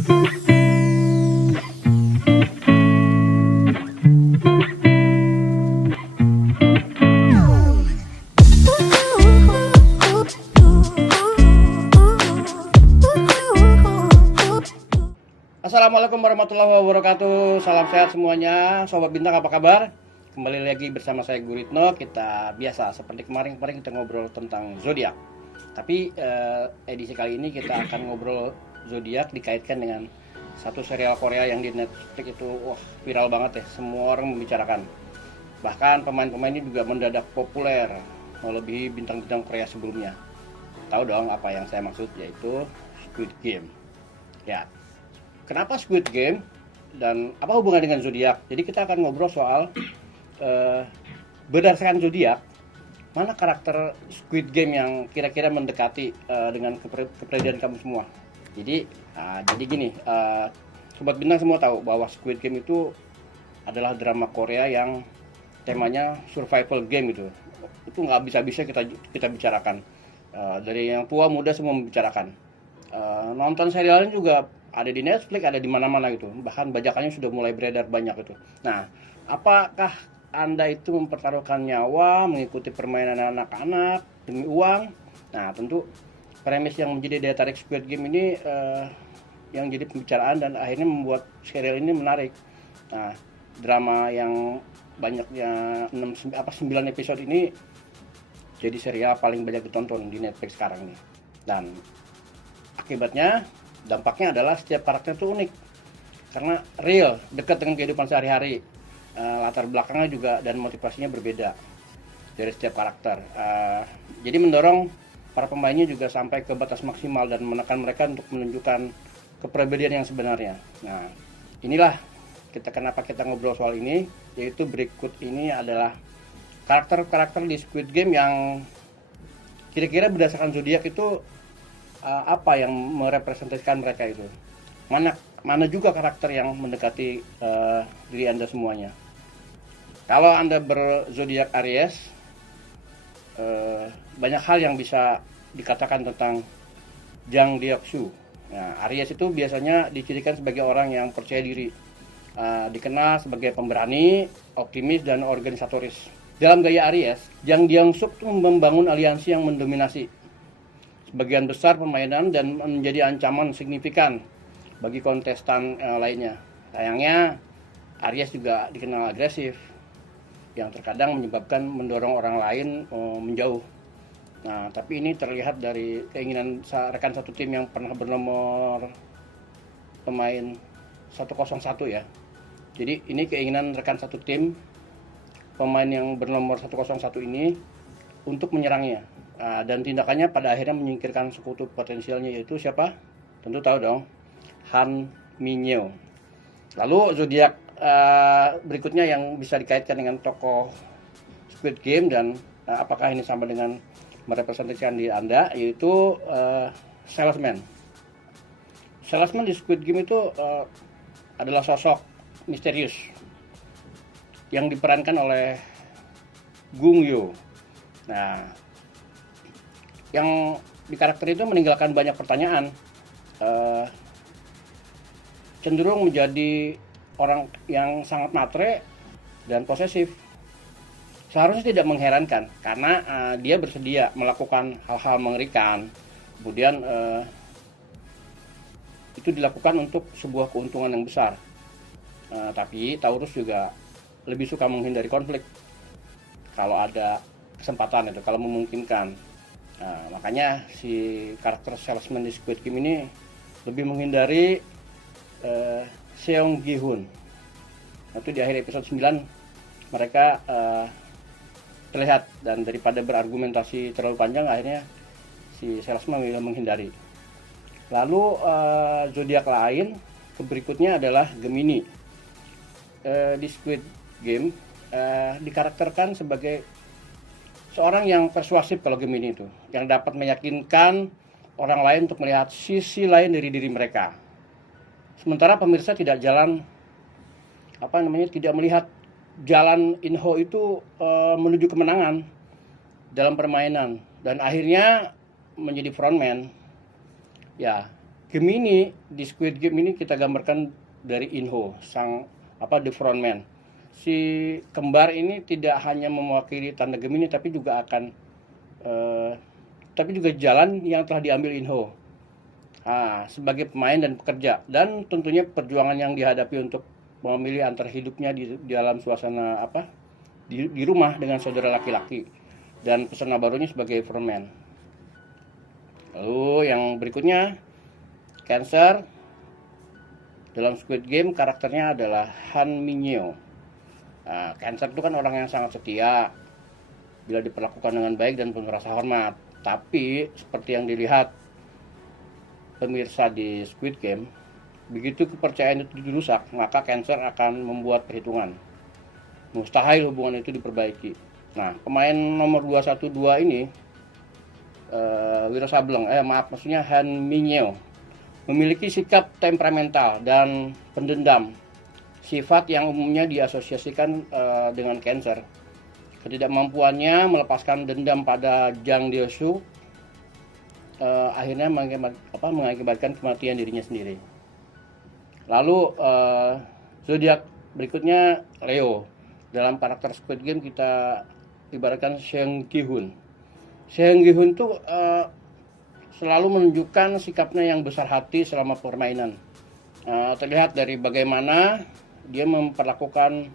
Assalamualaikum warahmatullahi wabarakatuh. Salam sehat semuanya. Sobat Bintang, apa kabar? Kembali lagi bersama saya Guritno. Kita biasa seperti kemarin kita ngobrol tentang zodiak. Tapi edisi kali ini kita akan ngobrol zodiak dikaitkan dengan satu serial Korea yang di Netflix itu viral banget ya. Semua orang membicarakan. Bahkan pemain-pemainnya juga mendadak populer melebihi bintang-bintang Korea sebelumnya. Tahu dong apa yang saya maksud, yaitu Squid Game. Ya. Kenapa Squid Game dan apa hubungan dengan zodiak? Jadi kita akan ngobrol soal berdasarkan zodiak, mana karakter Squid Game yang kira-kira mendekati dengan kepribadian kamu semua. Jadi gini, Sobat Bintang semua tahu bahwa Squid Game itu adalah drama Korea yang temanya survival game gitu. Itu nggak bisa-bisa kita bicarakan. Dari yang tua muda semua membicarakan. Nonton serialnya juga ada di Netflix, ada di mana-mana gitu. Bahkan bajakannya sudah mulai beredar banyak gitu. Nah, apakah Anda itu mempertaruhkan nyawa mengikuti permainan anak-anak demi uang? Nah, tentu premis yang menjadi daya tarik Squid Game ini yang jadi pembicaraan dan akhirnya membuat serial ini menarik. Nah, drama yang banyaknya 9 episode ini jadi serial paling banyak ditonton di Netflix sekarang nih. Dan akibatnya, dampaknya adalah setiap karakter itu unik karena real, dekat dengan kehidupan sehari-hari. Latar belakangnya juga dan motivasinya berbeda dari setiap karakter. Jadi mendorong para pemainnya juga sampai ke batas maksimal dan menekan mereka untuk menunjukkan kepribadian yang sebenarnya. Nah, inilah kenapa kita ngobrol soal ini, yaitu berikut ini adalah karakter-karakter di Squid Game yang kira-kira berdasarkan zodiak itu apa yang merepresentasikan mereka itu. Mana juga karakter yang mendekati diri Anda semuanya. Kalau Anda berzodiak Aries, banyak hal yang bisa dikatakan tentang Jang Deok-soo. Nah, Aries itu biasanya dicirikan sebagai orang yang percaya diri, dikenal sebagai pemberani, optimis, dan organisatoris. Dalam gaya Aries, Jang Deok-soo membangun aliansi yang mendominasi sebagian besar permainan dan menjadi ancaman signifikan bagi kontestan lainnya. Sayangnya, Aries juga dikenal agresif, yang terkadang menyebabkan mendorong orang lain menjauh. Nah, tapi ini terlihat dari keinginan rekan satu tim yang pernah bernomor pemain 101 ya. Jadi ini keinginan rekan satu tim pemain yang bernomor 101 ini untuk menyerangnya. Dan tindakannya pada akhirnya menyingkirkan sekutu potensialnya, yaitu siapa? Tentu tahu dong, Han Minyo. Lalu zodiak berikutnya yang bisa dikaitkan dengan tokoh Squid Game dan apakah ini sama dengan merepresentasikan diri Anda, yaitu salesman. Salesman di Squid Game itu adalah sosok misterius yang diperankan oleh Gung Yo. Nah, yang di karakter itu meninggalkan banyak pertanyaan, cenderung menjadi orang yang sangat matre dan posesif. Seharusnya tidak mengherankan karena dia bersedia melakukan hal-hal mengerikan. Kemudian itu dilakukan untuk sebuah keuntungan yang besar. Tapi Taurus juga lebih suka menghindari konflik kalau ada kesempatan itu, kalau memungkinkan. Nah, makanya si karakter salesman di Squid Game ini lebih menghindari Seong Gi-hun. Itu di akhir episode 9 mereka terlihat, dan daripada berargumentasi terlalu panjang akhirnya si salesman menghindari. Lalu zodiak lain berikutnya adalah Gemini. Di Squid Game dikarakterkan sebagai seorang yang persuasif kalau Gemini itu, yang dapat meyakinkan orang lain untuk melihat sisi lain dari diri mereka. Sementara pemirsa tidak melihat jalan Inho itu menuju kemenangan dalam permainan dan akhirnya menjadi frontman. Ya, game ini, di Squid Game ini kita gambarkan dari Inho, the frontman. Si kembar ini tidak hanya mewakili tanda Gemini, tapi juga jalan yang telah diambil Inho sebagai pemain dan pekerja, dan tentunya perjuangan yang dihadapi untuk memilih antara hidupnya di dalam suasana di rumah dengan saudara laki-laki dan pesona barunya sebagai frontman. Lalu yang berikutnya, Cancer. Dalam Squid Game karakternya adalah Han Mineo. Cancer itu kan orang yang sangat setia bila diperlakukan dengan baik dan penuh rasa hormat. Tapi seperti yang dilihat pemirsa di Squid Game, begitu kepercayaan itu dirusak, maka Cancer akan membuat perhitungan. Mustahil hubungan itu diperbaiki. Nah, pemain nomor 212 ini Wiro Sableng, maksudnya Han Mineo, memiliki sikap temperamental dan pendendam, sifat yang umumnya diasosiasikan dengan Cancer. Ketidakmampuannya melepaskan dendam pada Jang Deosu akhirnya mengakibatkan kematian dirinya sendiri. Lalu zodiak berikutnya Leo. Dalam karakter Squid Game kita ibaratkan Seung Gi-hun. Seung Gi-hun itu selalu menunjukkan sikapnya yang besar hati selama permainan. Terlihat dari bagaimana dia memperlakukan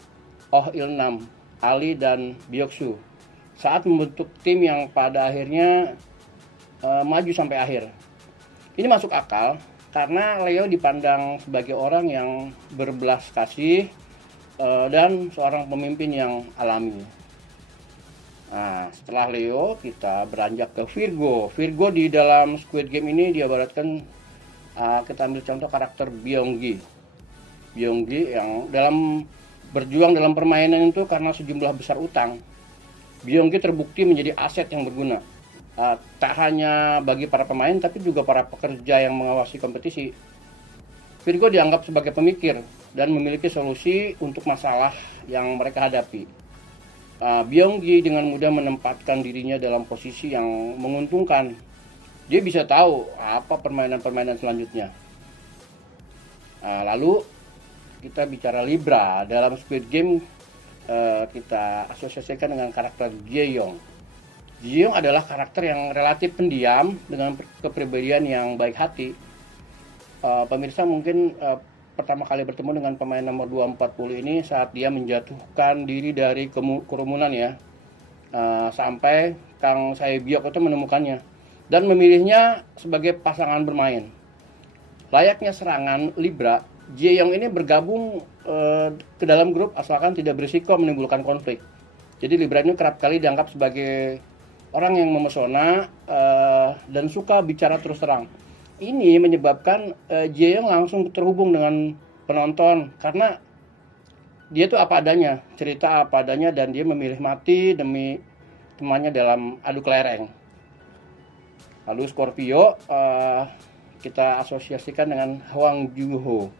Oh Il-nam, Ali, dan Byok-soo saat membentuk tim yang pada akhirnya maju sampai akhir. Ini masuk akal karena Leo dipandang sebagai orang yang berbelas kasih dan seorang pemimpin yang alami. Nah, setelah Leo kita beranjak ke Virgo. Virgo di dalam Squid Game ini diibaratkan kita ambil contoh karakter Byung-gi. Byung-gi yang berjuang dalam permainan itu karena sejumlah besar utang. Byung-gi terbukti menjadi aset yang berguna. Tak hanya bagi para pemain tapi juga para pekerja yang mengawasi kompetisi. Virgo dianggap sebagai pemikir dan memiliki solusi untuk masalah yang mereka hadapi. Byung-gi dengan mudah menempatkan dirinya dalam posisi yang menguntungkan. Dia bisa tahu apa permainan-permainan selanjutnya. Lalu kita bicara Libra. Dalam Squid Game kita asosiasikan dengan karakter Jae-young. Jae-young adalah karakter yang relatif pendiam dengan kepribadian yang baik hati. Pemirsa mungkin pertama kali bertemu dengan pemain nomor 240 ini saat dia menjatuhkan diri dari kerumunan ya, sampai Kang Sae-byok itu menemukannya dan memilihnya sebagai pasangan bermain. Layaknya serangan Libra, Jae-young ini bergabung ke dalam grup asalkan tidak berisiko menimbulkan konflik. Jadi Libra ini kerap kali dianggap sebagai orang yang memesona dan suka bicara terus terang. Ini menyebabkan Jae-young langsung terhubung dengan penonton karena dia tuh apa adanya, cerita apa adanya, dan dia memilih mati demi temannya dalam adu kelereng. Lalu Scorpio kita asosiasikan dengan Hwang Jung-ho.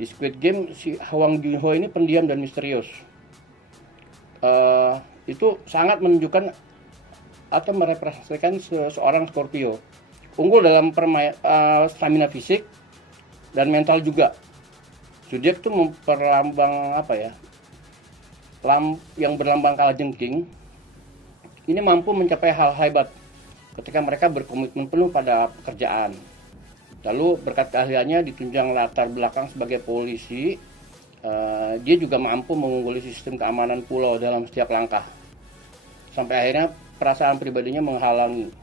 Di Squid Game si Hwang Jung-ho ini pendiam dan misterius. Itu sangat menunjukkan atau merepresentasikan seorang Scorpio. Unggul dalam stamina fisik dan mental juga. Zodiak itu memperlambang yang berlambang kalajengking. Ini mampu mencapai hal hebat ketika mereka berkomitmen penuh pada pekerjaan. Lalu berkat keahliannya ditunjang latar belakang sebagai polisi, dia juga mampu mengungguli sistem keamanan pulau dalam setiap langkah. Sampai akhirnya perasaan pribadinya menghalangi.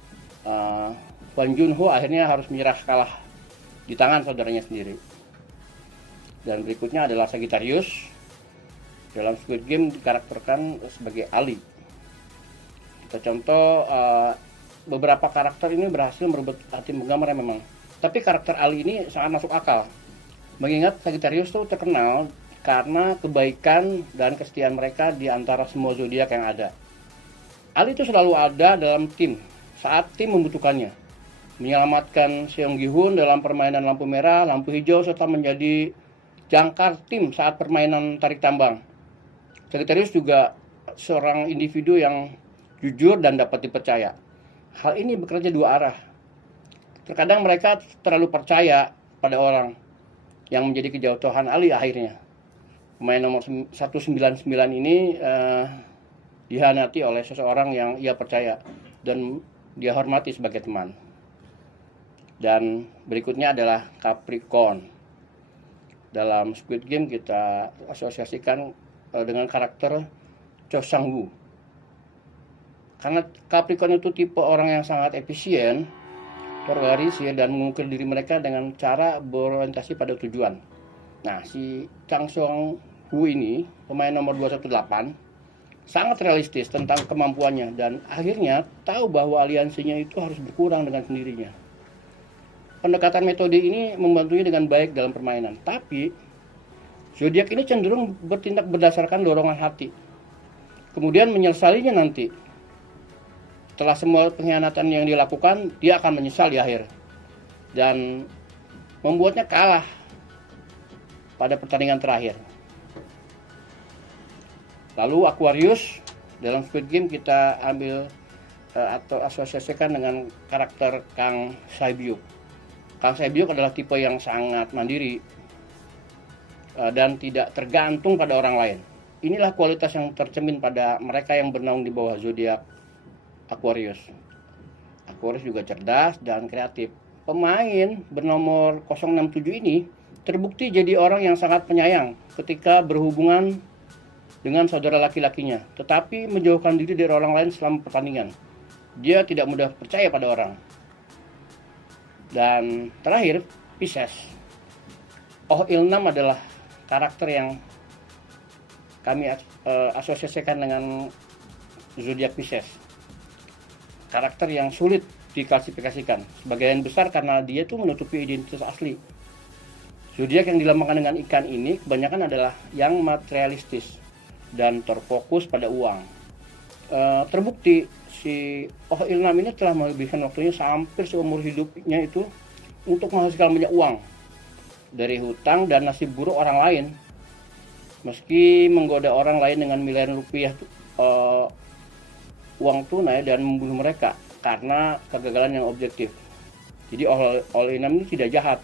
Hwang Jung-ho akhirnya harus menyerah kalah di tangan saudaranya sendiri. Dan berikutnya adalah Sagittarius. Dalam Squid Game dikarakterkan sebagai Ali. Kita contoh beberapa karakter ini berhasil merebut hati penggemar memang. Tapi karakter Ali ini sangat masuk akal. Mengingat Sagittarius itu terkenal karena kebaikan dan kesetiaan mereka di antara semua zodiak yang ada. Ali itu selalu ada dalam tim saat tim membutuhkannya. Menyelamatkan Seung Gi-hun dalam permainan lampu merah, lampu hijau, serta menjadi jangkar tim saat permainan tarik tambang. Sagittarius juga seorang individu yang jujur dan dapat dipercaya. Hal ini bekerja dua arah. Terkadang mereka terlalu percaya pada orang yang menjadi kejatuhan Ali akhirnya. Pemain nomor 199 ini dihianati oleh seseorang yang ia percaya dan dia hormati sebagai teman. Dan berikutnya adalah Capricorn. Dalam Squid Game kita asosiasikan dengan karakter Cho Sang-woo. Karena Capricorn itu tipe orang yang sangat efisien, terorganisir, dan mengukir diri mereka dengan cara berorientasi pada tujuan. Nah, si Kang Seong-woo ini, pemain nomor 218, sangat realistis tentang kemampuannya dan akhirnya tahu bahwa aliansinya itu harus berkurang dengan sendirinya. Pendekatan metode ini membantunya dengan baik dalam permainan, tapi zodiak ini cenderung bertindak berdasarkan dorongan hati. Kemudian menyesalinya nanti. Setelah semua pengkhianatan yang dilakukan, dia akan menyesal di akhir. Dan membuatnya kalah pada pertandingan terakhir. Lalu Aquarius, dalam Squid Game kita ambil atau asosiasikan dengan karakter Kang Sae-byuk. Kang Sae-byuk adalah tipe yang sangat mandiri dan tidak tergantung pada orang lain. Inilah kualitas yang tercermin pada mereka yang bernaung di bawah zodiak Aquarius. Aquarius juga cerdas dan kreatif. Pemain bernomor 067 ini terbukti jadi orang yang sangat penyayang ketika berhubungan dengan saudara laki-lakinya, tetapi menjauhkan diri dari orang lain selama pertandingan. Dia tidak mudah percaya pada orang. Dan terakhir, Pisces. Oh Il-nam adalah karakter yang kami asosiasikan dengan zodiak Pisces. Karakter yang sulit diklasifikasikan, sebagian besar karena dia itu menutupi identitas asli. Zodiak yang dilambangkan dengan ikan ini kebanyakan adalah yang materialistis dan terfokus pada uang. Terbukti si Oh Il-nam ini telah menghabiskan waktunya hampir seumur hidupnya itu untuk menghasilkan banyak uang dari hutang dan nasib buruk orang lain. Meski menggoda orang lain dengan miliaran rupiah uang tunai dan membunuh mereka karena kegagalan yang objektif. Jadi Oh Il-nam ini tidak jahat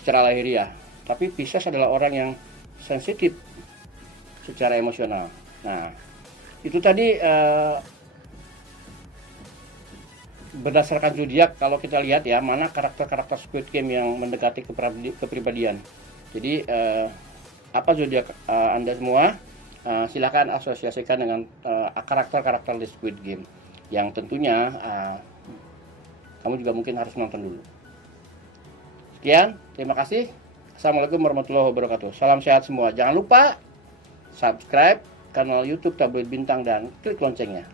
secara lahiriah, tapi Pisces adalah orang yang sensitif secara emosional. Nah, itu tadi berdasarkan zodiak. Kalau kita lihat ya, mana karakter-karakter Squid Game yang mendekati kepribadian. Jadi apa zodiak Anda semua? Silakan asosiasikan dengan karakter-karakter di Squid Game yang tentunya kamu juga mungkin harus nonton dulu. Sekian, terima kasih. Assalamualaikum warahmatullahi wabarakatuh. Salam sehat semua. Jangan lupa subscribe kanal YouTube Tabloid Bintang dan klik loncengnya.